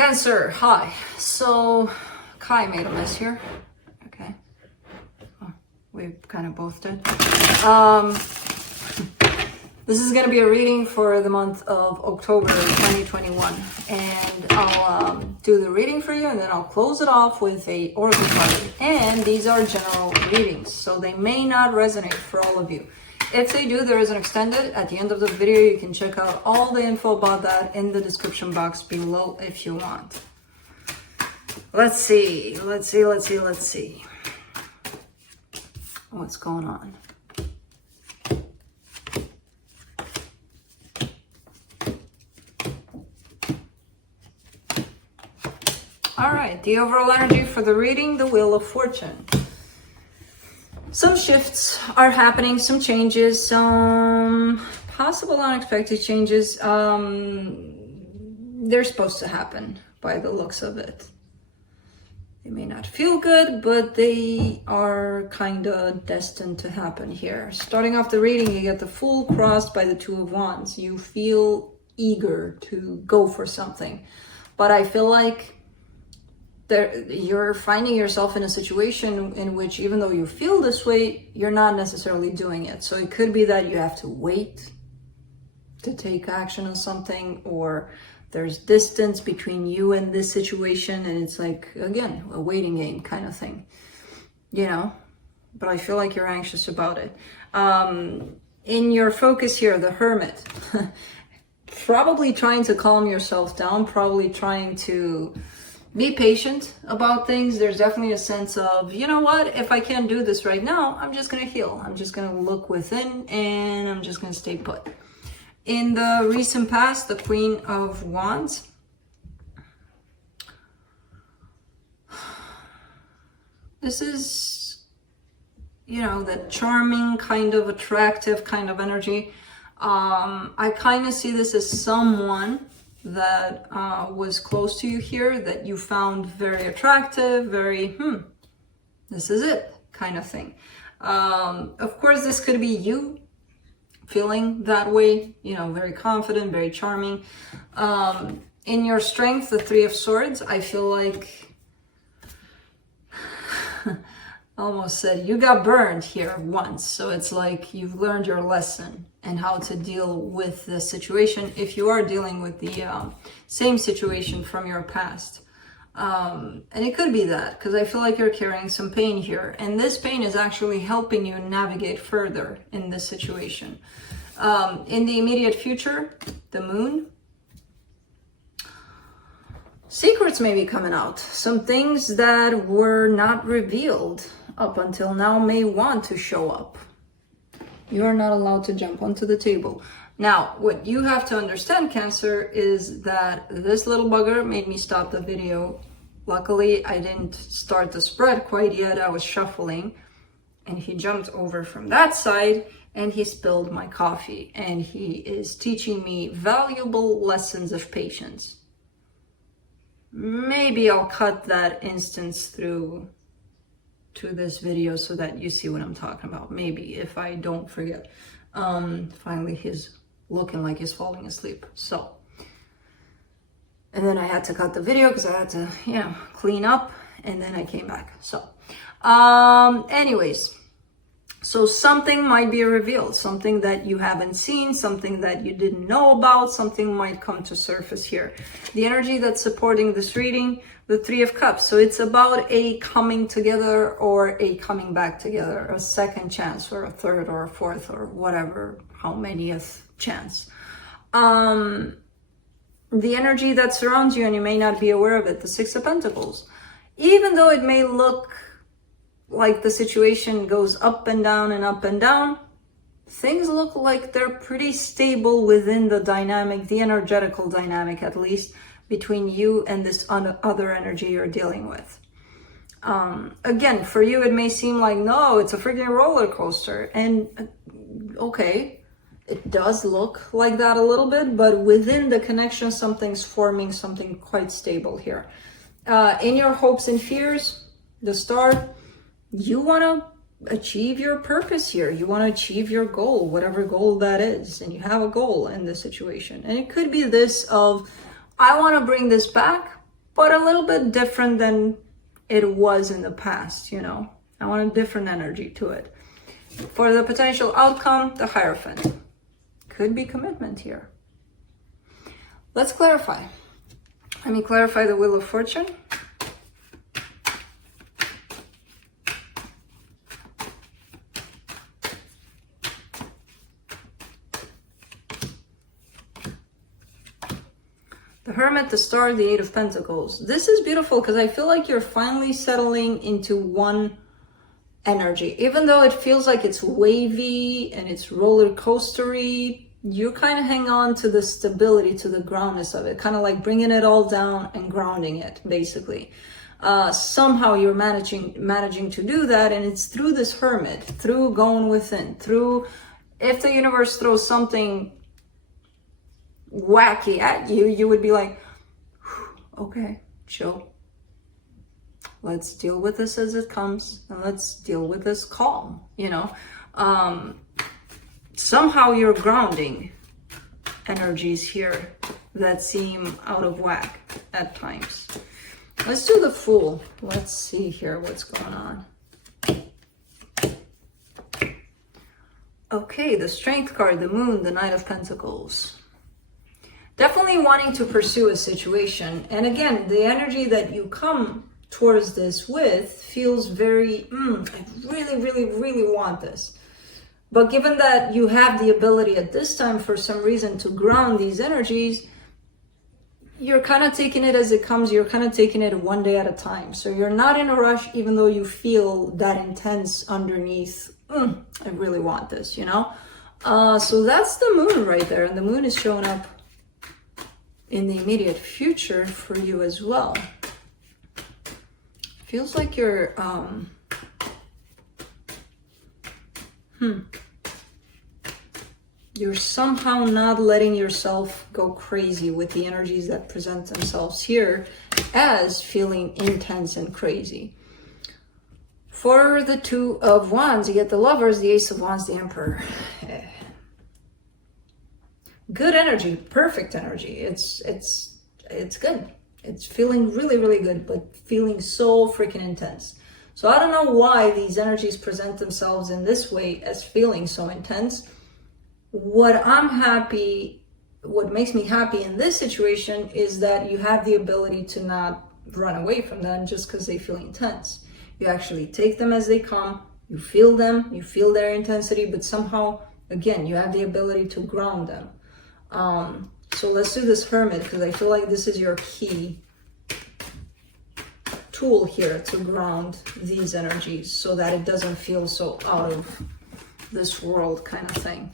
Cancer, hi. So, Kai made a mess here. Okay. Oh, we kind of both did. This is going to be a reading for the month of October 2021. And I'll do the reading for you, and then I'll close it off with a oracle card. And these are general readings, so they may not resonate for all of you. If they do, there is an extended. At the end of the video, you can check out all the info about that in the description box below if you want. Let's see. What's going on? All right, the overall energy for the reading, the Wheel of Fortune. Some shifts are happening, some changes, some possible unexpected changes. They're supposed to happen by the looks of it. They may not feel good, but they are kind of destined to happen here. Starting off the reading, you get the Fool crossed by the Two of Wands. You feel eager to go for something, but I feel like you're finding yourself in a situation in which, even though you feel this way, you're not necessarily doing it. So it could be that you have to wait to take action on something, or there's distance between you and this situation, and it's like, again, a waiting game kind of thing, you know. But I feel like you're anxious about it. In your focus here, the Hermit, probably trying to calm yourself down, probably trying to be patient about things. There's definitely a sense of, you know what, if I can't do this right now, I'm just going to heal. I'm just going to look within, and I'm just going to stay put. In the recent past, the Queen of Wands. This is, you know, that charming, kind of attractive kind of energy. I kind of see this as someone that was close to you here, that you found very attractive, very, this is it kind of thing. Of course, this could be you feeling that way, you know, very confident, very charming. In your strength, the Three of Swords, I feel like, I almost said you got burned here once. So it's like you've learned your lesson and how to deal with the situation if you are dealing with the same situation from your past. And it could be that, because I feel like you're carrying some pain here, and this pain is actually helping you navigate further in this situation. In the immediate future, the Moon, secrets may be coming out. Some things that were not revealed up until now may want to show up. You are not allowed to jump onto the table. Now, what you have to understand, Cancer, is that this little bugger made me stop the video. Luckily, I didn't start the spread quite yet. I was shuffling, and he jumped over from that side, and he spilled my coffee. And he is teaching me valuable lessons of patience. Maybe I'll cut that instance through to this video so that you see what I'm talking about. Maybe, if I don't forget. Finally, he's looking like he's falling asleep. So, and then I had to cut the video because I had to, you know, clean up, and then I came back. So, anyways, so something might be revealed, something that you haven't seen, something that you didn't know about, something might come to surface here. The energy that's supporting this reading, the Three of Cups. So it's about a coming together or a coming back together, a second chance or a third or a fourth or whatever, how manyth chance. The energy that surrounds you, and you may not be aware of it, the Six of Pentacles. Even though it may look like the situation goes up and down and up and down, things look like they're pretty stable within the dynamic, the energetical dynamic at least, between you and this other energy you're dealing with. Again, for you, it may seem like, no, it's a freaking roller coaster. And okay, it does look like that a little bit, but within the connection, something's forming, something quite stable here. In your hopes and fears, the Star, you want to achieve your purpose here. You want to achieve your goal, whatever goal that is. And you have a goal in this situation. And it could be this of, I want to bring this back but a little bit different than it was in the past, you know. I want a different energy to it. For the potential outcome, the Hierophant. Could be commitment here. Let's clarify. Let me clarify the Wheel of Fortune. The Hermit, the Star, the Eight of Pentacles. This is beautiful because I feel like you're finally settling into one energy. Even though it feels like it's wavy and it's roller coastery, you kind of hang on to the stability, to the groundness of it, kind of like bringing it all down and grounding it, basically. Somehow you're managing to do that, and it's through this Hermit, through going within, through if the universe throws something wacky at you, you would be like, okay, chill. Let's deal with this as it comes, and let's deal with this calm, you know. Somehow you're grounding energies here that seem out of whack at times. Let's do the Fool. Let's see here what's going on. Okay, the Strength card, the Moon, the Knight of Pentacles. Definitely wanting to pursue a situation. And again, the energy that you come towards this with feels very, I really want this. But given that you have the ability at this time for some reason to ground these energies, you're kind of taking it as it comes. You're kind of taking it one day at a time. So you're not in a rush, even though you feel that intense underneath, I really want this, you know? So that's the Moon right there. And the Moon is showing up in the immediate future for you as well. Feels like you're, you're somehow not letting yourself go crazy with the energies that present themselves here as feeling intense and crazy. For the Two of Wands, you get the Lovers, the Ace of Wands, the Emperor. Good energy, perfect energy. It's good. It's feeling really good, but feeling so freaking intense. So I don't know why these energies present themselves in this way as feeling so intense. What makes me happy in this situation is that you have the ability to not run away from them just because they feel intense. You actually take them as they come, you feel them, you feel their intensity, but somehow, again, you have the ability to ground them. So let's do this Hermit, because I feel like this is your key tool here to ground these energies so that it doesn't feel so out of this world kind of thing.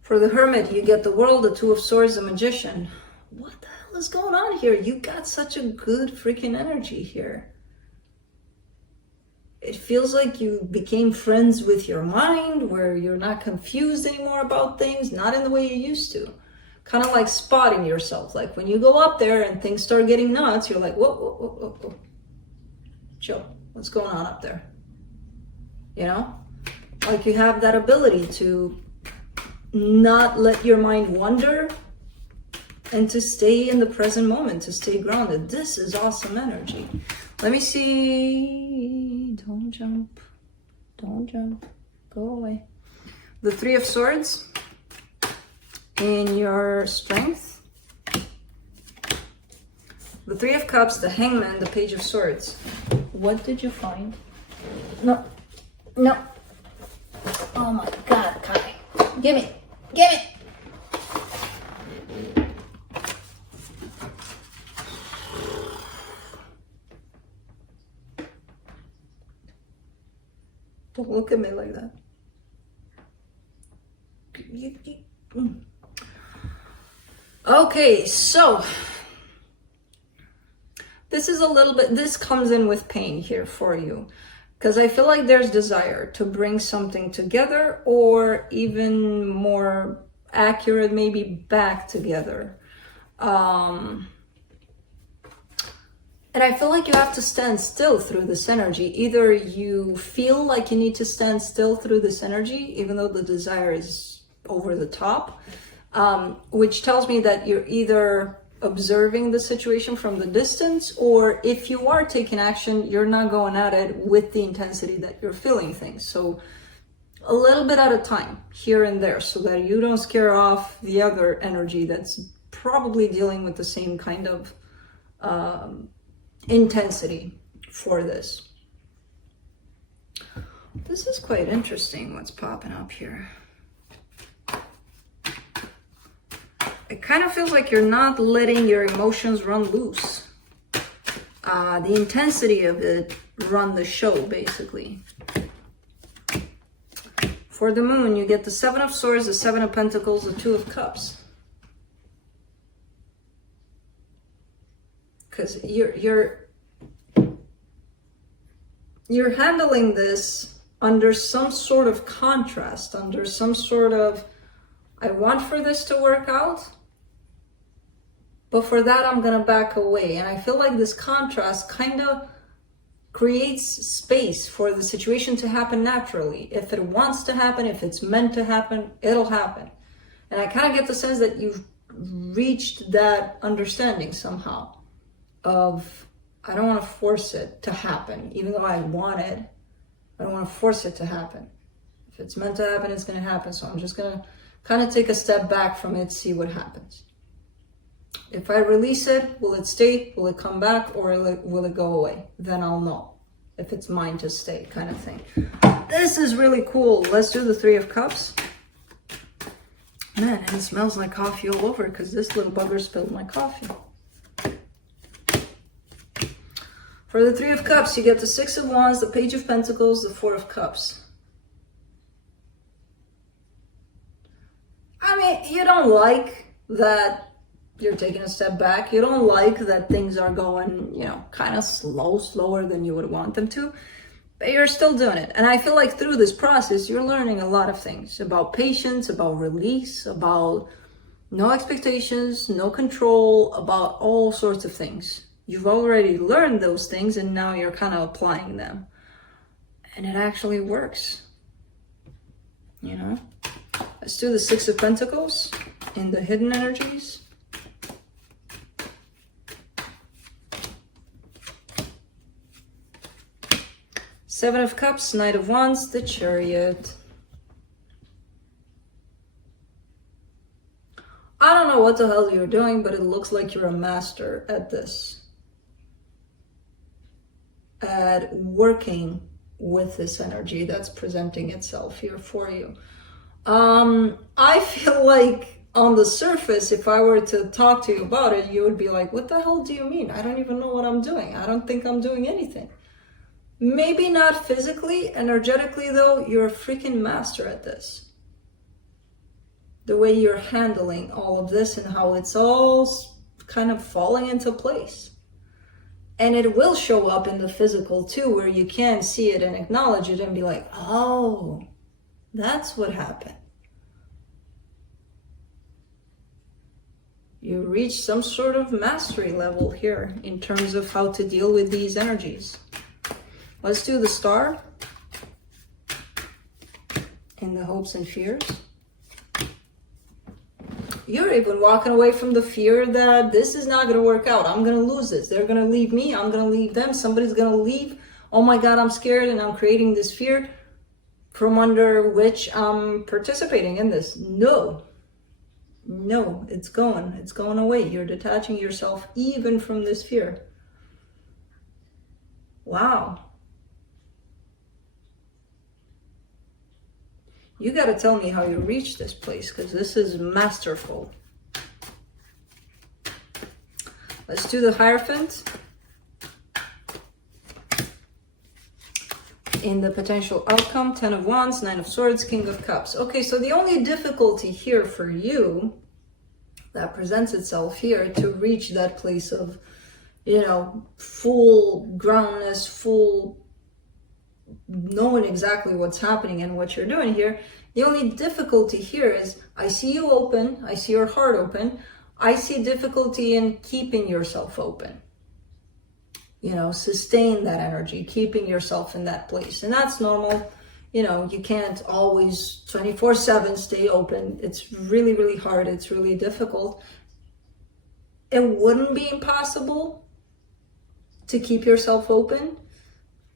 For the Hermit, you get the World, the Two of Swords, the Magician. What the hell is going on here? You got such a good freaking energy here. It feels like you became friends with your mind, where you're not confused anymore about things, not in the way you used to. Kind of like spotting yourself. Like when you go up there and things start getting nuts, you're like, whoa. Chill. What's going on up there? You know? Like you have that ability to not let your mind wander and to stay in the present moment, to stay grounded. This is awesome energy. Let me see. Don't jump. Don't jump. Go away. The Three of Swords in your Strength. The Three of Cups, the Hangman, the Page of Swords. What did you find? No. Oh my God, Kai. Give me. Don't look at me like that. Okay, so this comes in with pain here for you, because I feel like there's desire to bring something together, or even more accurate, maybe back together. And I feel like you have to stand still through this energy. Either you feel like you need to stand still through this energy, even though the desire is over the top, which tells me that you're either observing the situation from the distance, or if you are taking action, you're not going at it with the intensity that you're feeling things. So a little bit at a time, here and there, so that you don't scare off the other energy that's probably dealing with the same kind of intensity for this. This is quite interesting what's popping up here. It kind of feels like you're not letting your emotions run loose. The intensity of it run the show, basically. For the moon, you get the 7 of Swords, the 7 of Pentacles, the 2 of Cups. Because you're handling this under some sort of contrast, under some sort of, I want for this to work out, but for that I'm gonna back away. And I feel like this contrast kind of creates space for the situation to happen naturally. If it wants to happen, if it's meant to happen, it'll happen. And I kind of get the sense that you've reached that understanding somehow of, I don't want to force it to happen, even though I want it. I don't want to force it to happen. If it's meant to happen, it's going to happen. So I'm just going to kind of take a step back from it, see what happens. If I release it, will it stay? Will it come back? Or will it go away? Then I'll know if it's mine to stay, kind of thing. This is really cool. Let's do the 3 of Cups. Man, and it smells like coffee all over because this little bugger spilled my coffee. For the 3 of Cups, you get the 6 of Wands, the Page of Pentacles, the 4 of Cups. I mean, you don't like that you're taking a step back. You don't like that things are going, you know, kind of slower than you would want them to, but you're still doing it. And I feel like through this process, you're learning a lot of things about patience, about release, about no expectations, no control, about all sorts of things. You've already learned those things and now you're kind of applying them. And it actually works, you know? Let's do the 6 of Pentacles in the hidden energies. Seven of Cups, Knight of Wands, the Chariot. I don't know what the hell you're doing, but it looks like you're a master at this. At working with this energy that's presenting itself here for you. I feel like on the surface, if I were to talk to you about it, you would be like, what the hell do you mean? I don't even know what I'm doing. I don't think I'm doing anything. Maybe not physically, energetically though, you're a freaking master at this. The way you're handling all of this and how it's all kind of falling into place. And it will show up in the physical too, where you can see it and acknowledge it and be like, oh, that's what happened. You reach some sort of mastery level here in terms of how to deal with these energies. Let's do the Star in the hopes and fears. You're even walking away from the fear that this is not going to work out. I'm going to lose this. They're going to leave me. I'm going to leave them. Somebody's going to leave. Oh my God, I'm scared and I'm creating this fear from under which I'm participating in this. No, it's going away. You're detaching yourself even from this fear. Wow. You got to tell me how you reached this place, because this is masterful. Let's do the Hierophant in the potential outcome. 10 of Wands, 9 of Swords, King of Cups. Okay, so the only difficulty here for you that presents itself here to reach that place of, you know, full groundness, full knowing exactly what's happening and what you're doing here. The only difficulty here is I see you open, I see your heart open, I see difficulty in keeping yourself open. You know, sustain that energy, keeping yourself in that place. And that's normal. You know, you can't always 24/7 stay open. It's really, really hard. It's really difficult. it wouldn't be impossible to keep yourself open.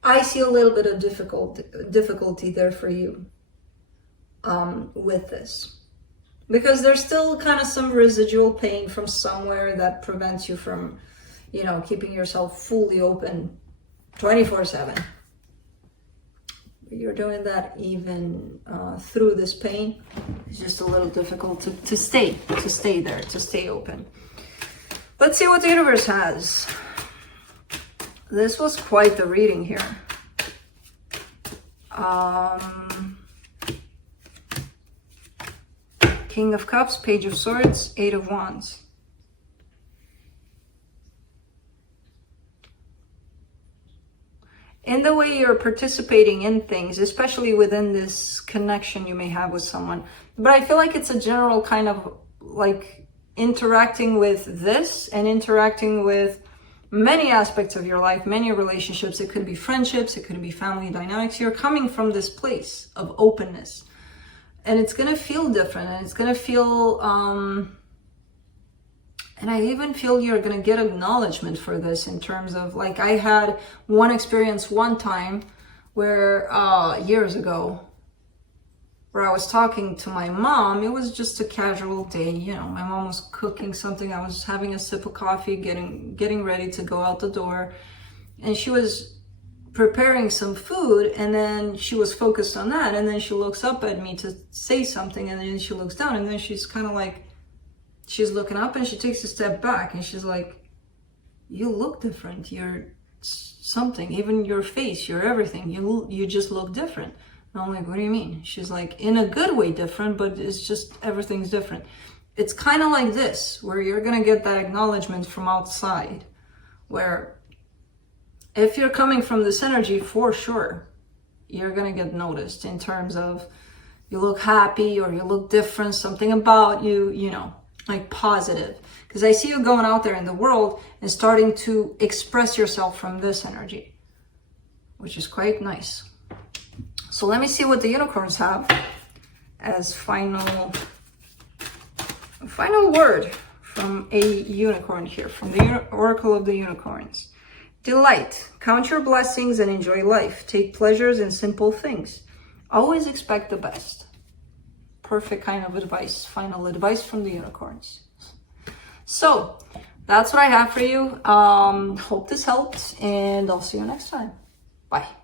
I see a little bit of difficulty there for you with this, because there's still kind of some residual pain from somewhere that prevents you from, you know, keeping yourself fully open 24/7. You're doing that even through this pain. It's just a little difficult to stay there, to stay open. Let's see what the universe has. This was quite the reading here. King of Cups, Page of Swords, Eight of Wands. In the way you're participating in things, especially within this connection you may have with someone. But I feel like it's a general kind of like interacting with this and interacting with many aspects of your life, many relationships. It could be friendships, it could be family dynamics. You're coming from this place of openness. And it's going to feel different, and it's going to feel... and I even feel you're going to get acknowledgement for this, in terms of, like, I had one experience one time where, years ago, where I was talking to my mom. It was just a casual day, you know, my mom was cooking something. I was having a sip of coffee, getting ready to go out the door. And she was preparing some food, and then she was focused on that. And then she looks up at me to say something, and then she looks down, and then she's kind of like, she's looking up, and she takes a step back, and she's like, you look different. You're something, even your face, your everything. You just look different. And I'm like, what do you mean? She's like, in a good way different, but it's just, everything's different. It's kind of like this, where you're going to get that acknowledgement from outside, where if you're coming from this energy, for sure, you're going to get noticed in terms of you look happy, or you look different, something about you, you know, like positive. Because I see you going out there in the world and starting to express yourself from this energy, which is quite nice. So let me see what the unicorns have as final word from a unicorn here, from the Oracle of the Unicorns. Delight. Count your blessings and enjoy life. Take pleasures in simple things. Always expect the best. Perfect kind of advice, final advice from the unicorns. So that's what I have for you. Hope this helped, and I'll see you next time. Bye.